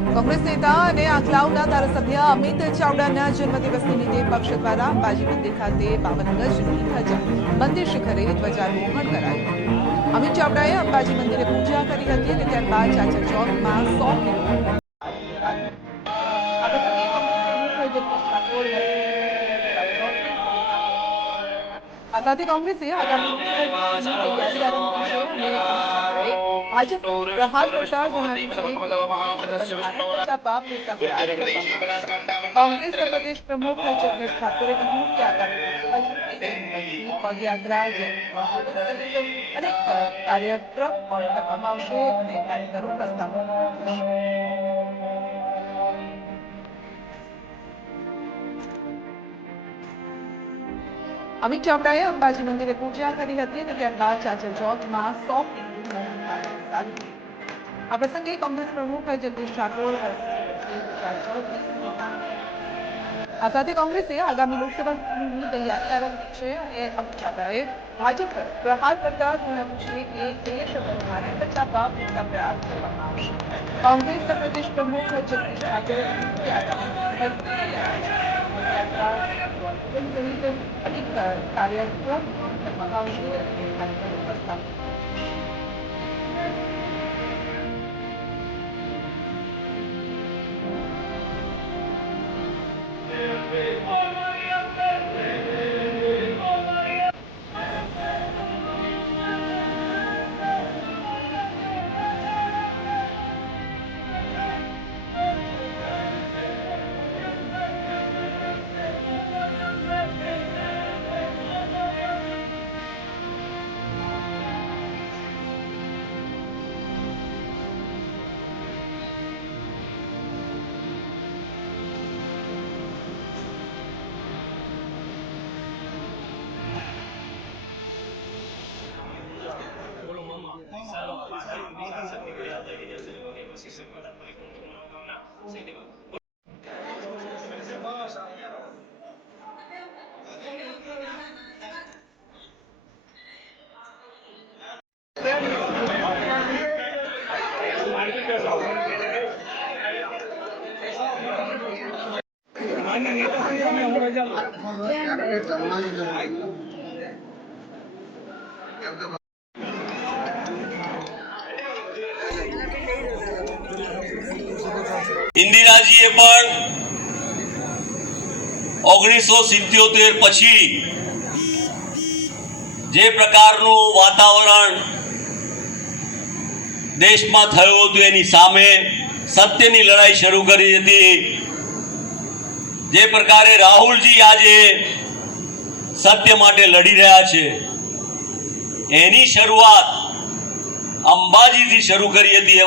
કોંગ્રેસ નેતા અને આંકલાવના ધારાસભ્ય અમિત ચાવડાના જન્મદિવસ નિમિત્તે પક્ષ દ્વારા અંબાજી મંદિર ખાતે 52 ગજની ધજા મંદિર શિખરે ધ્વજારોહણ કરાયું। અમિત ચાવડાએ અંબાજી મંદિરે પૂજા કરી હતી અને ત્યારબાદ ચાચર ચોકમાં 100 આ સાથે કોંગ્રેસે આગામી ભાજપ પ્રહાર કરતા कांग्रेस के प्रदेश प्रमुख जगदीश ठाकुरे કહ્યું કે આગામી પદયાત્રા અનેક કાર્યક્રમ કરવામાં આવશે અને કાર્યકરો પ્રસ્તાવ અમિત ચાવડાએ અંબાજી મંદિરે પૂજા કરી હતી અને ત્યારબાદ ચાચર ચોકમાં 100 આ પ્રસંગે કોંગ્રેસ પ્રમુખ જગદીશ ઠાકોર આ સાથે કોંગ્રેસે આગામી લોકસભા ચૂંટણીની તૈયારી આરંભી છે અને અમિત ચાવડાએ ભાજપ પર પ્રહાર કરતા જણાવ્યું છે કે દેશ બચાવવા પૂરતા પ્રયાસ કરવામાં આવશે। કોંગ્રેસના પ્રદેશ પ્રમુખ જગદીશ ઠાકોરે અનેક કાર્યક્રમ કરવામાં આવશે અને કાર્યક્રમો પ્રસ્તાવ ઇન્દિરાજીએ પણ 1977 પછી જે પ્રકારનું વાતાવરણ દેશમાં થયું હતું એની સામે સત્યની લડાઈ શરૂ કરી હતી। જે પ્રકારે રાહુલજી આજે સત્ય માટે લડી રહ્યા છે એની શરૂઆત અંબાજીથી શરૂ કરી હતી।